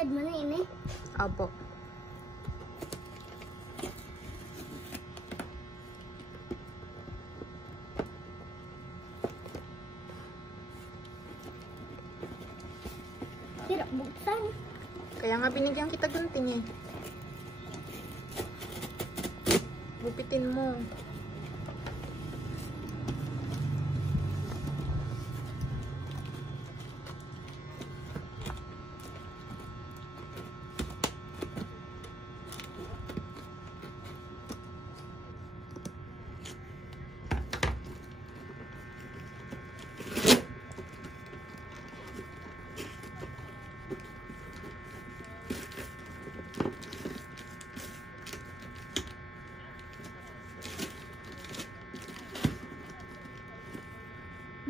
Bayad mo na yun eh. Apo. Hirap buksan. Kaya nga binigyan kita gunting eh. Gupitin mo.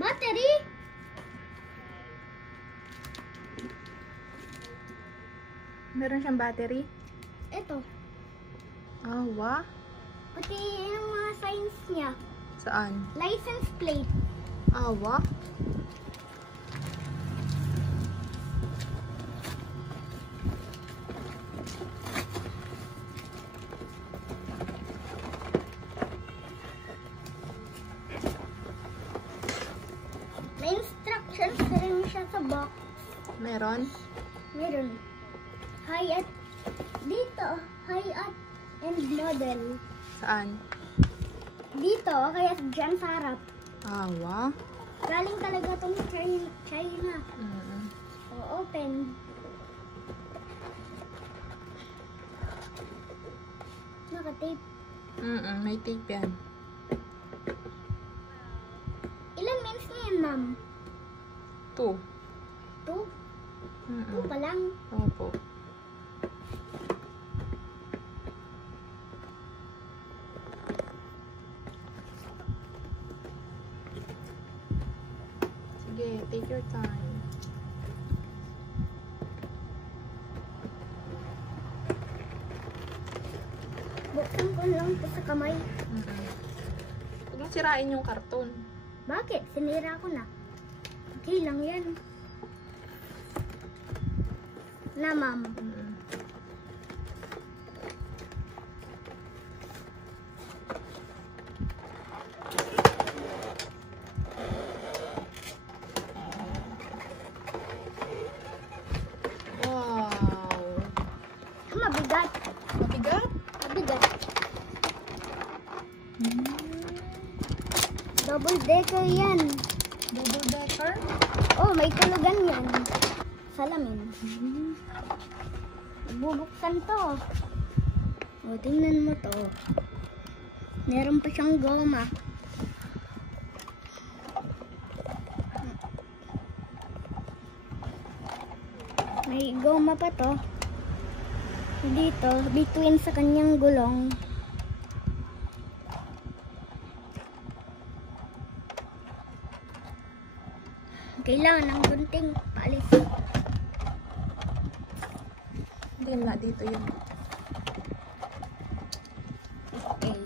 Battery? Meron siyang battery. Ito. Ah, wah. Pati yung mga signs niya. Saan? License plate. Ah, wah. May instructions rin siya sa box. Meron? Meron. High at dito. High at and model. Saan? Dito, kaya dyan sa harap. Ah, wah. Galing talaga itong China. O, open. Naka-tape. May tape yan. Ilan minutes na yan, ma'am? 2. 2? 2 pa lang. Opo. Sige, take your time. Buksan ko lang ito sa kamay. Huwag mong sirain yung karton. Bakit? Sinira ko na. Okay lang yan. Na, ma'am. Wow. Mabigat. Mabigat? Mabigat. Double decker yan. Double decker? Oh, may tulugan yan. Salamin. Bubuksan to. O, tingnan mo to. Meron pa siyang goma. May goma pa to. Dito, between sa kanyang gulong. Kailangan ng gunting paalis. Hindi na, dito yun. Okay.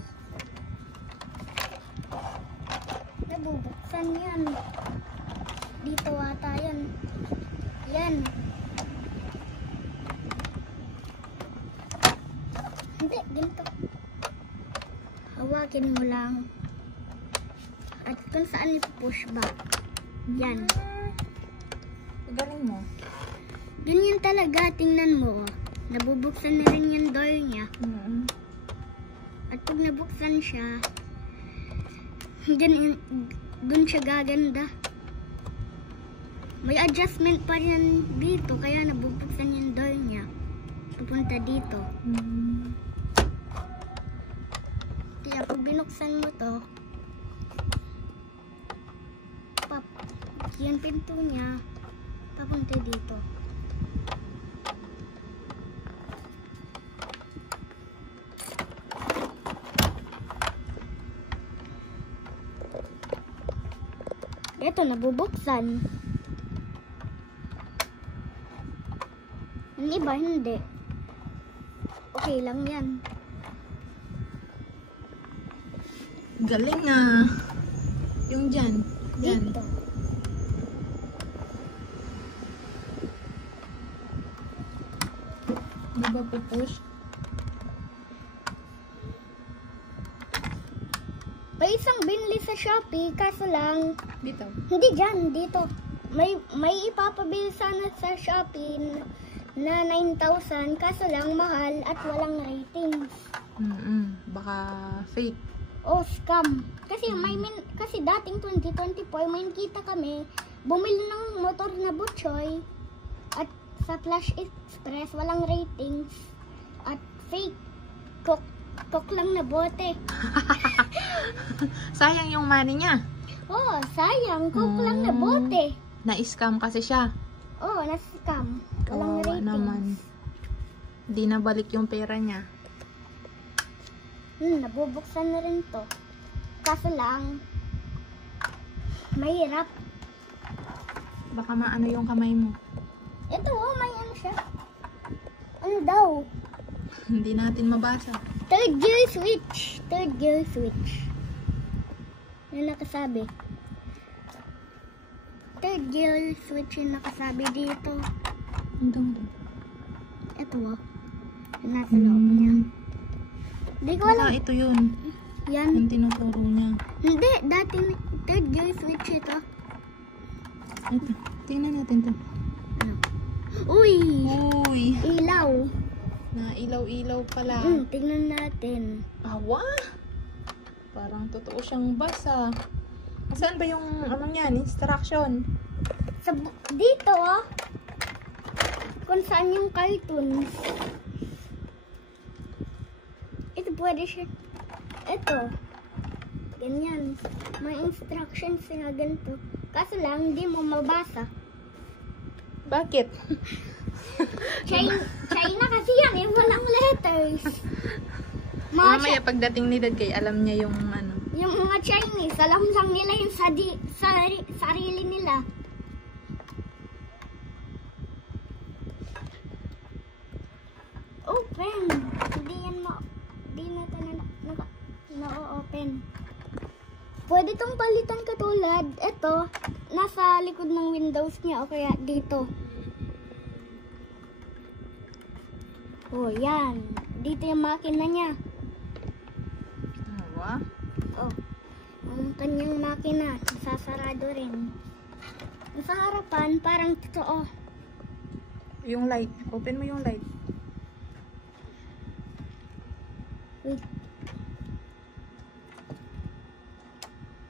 Nabubuksan yan. Dito ata yan. Yan. Hindi, ganito. Hawakin mo lang. At kung saan push back. Yan. Galing mo. Ganyan talaga, tingnan mo. Nabubuksan na rin yung door niya. At pag nabuksan siya, dun siya gaganda. May adjustment pa rin dito, kaya nabubuksan yung door niya. Pupunta dito. Kaya pag binuksan mo to, yung pinto niya, papunta dito. Ito, nabubuksan. Yung iba, hindi. Okay lang yan. Galing ah. Yung dyan. Yan. Dito. Di ba pupush? May isang binili sa Shopee, kaso lang, Dito. hindi dyan, dito. May ipapabili sana sa Shopee na 9,000, kaso lang mahal at walang ratings. Baka fake. O scam. Kasi dating 2024, may nakita kami, bumili ng motor na Butchoy at sa Flash Express, walang ratings at fake. Coke lang na bote. Sayang yung money niya. Oh, sayang. Coke lang na bote. Na-scam kasi siya. Oh, na-scam. Walang Kawawa ratings. naman. Di na balik yung pera niya. Nabubuksan na rin to. Kaso lang, mahirap. Baka maano yung kamay mo. Ito may ano siya. Ano daw? Hindi natin mabasa. Third gear switch. Third gear switch. Yung nakasabi. Third gear switch yung nakasabi dito. Andong. Ito yung nasa loob niya. Hindi ko alam. Baka ito yun. Yan. Yung tinuturo niya. Hindi, dating third gear switch ito. Ito. Tingnan natin to. Ano? Uy! Uy! Ilaw. Na ilaw-ilaw pala. Tingnan natin. Awa! Parang totoo siyang basa. Saan ba yung ano yan? Instruction? Dito kung saan yung cartoons. Ito pwede siya. Ito. Ganyan. May instructions na ganito. Kaso lang, hindi mo mabasa. Bakit? China kasi yan eh. Walang letters. Mamaya pagdating ni Dad kay alam niya yung ano. Yung mga Chinese, alam lang nila yung sarili nila. Open. Hindi yan hindi natin na-open. Pwede tong palitan katulad. Ito, nasa likod ng windows niya o kaya dito. Oh, yan. Dito yung makina niya. Awa? Oh, ang kanyang makina, sasarado rin. Sa harapan, parang totoo. Yung light. Open mo yung light. Wait.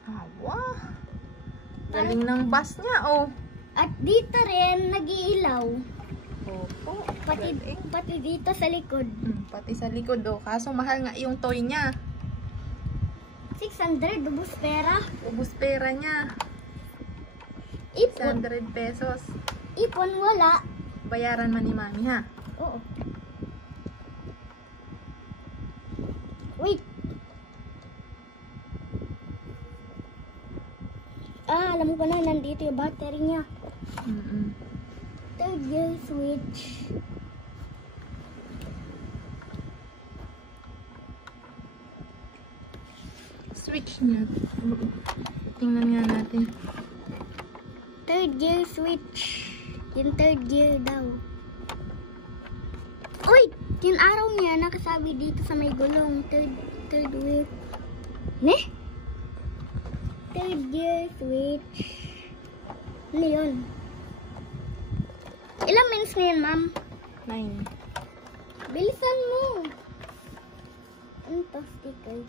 Awa? Galing ng bus niya, oh. At dito rin, nag-iilaw. Opo. Pati dito sa likod. Pati sa likod, oh. Kaso mahal nga yung toy niya. 600, ubus pera. Ubus pera niya. Ipon. 600 pesos. Ipon, wala. Bayaran man ni Mami, ha? Oo. Wait. Alam ko na, nandito yung battery niya. Third gear switch. Switch niya. Tingnan nga natin. Third gear switch. Yung third gear daw. Uy! Yung araw niya nakasabi dito sa may gulong. Third gear. Ne? Third gear switch. Ano yun? Ilang minutes na yun, ma'am? 9. Bilisan mo. Ano to, sticker?